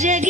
जगे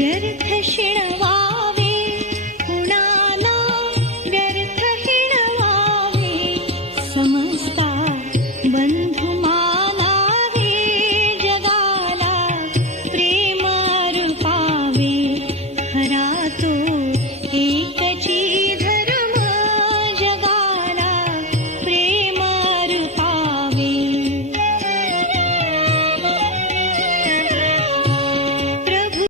गर्ख शिणवावे गर्ख शिणवावे समस्ता बन्धुमानावे जगाना प्रेमरु हरा तुजी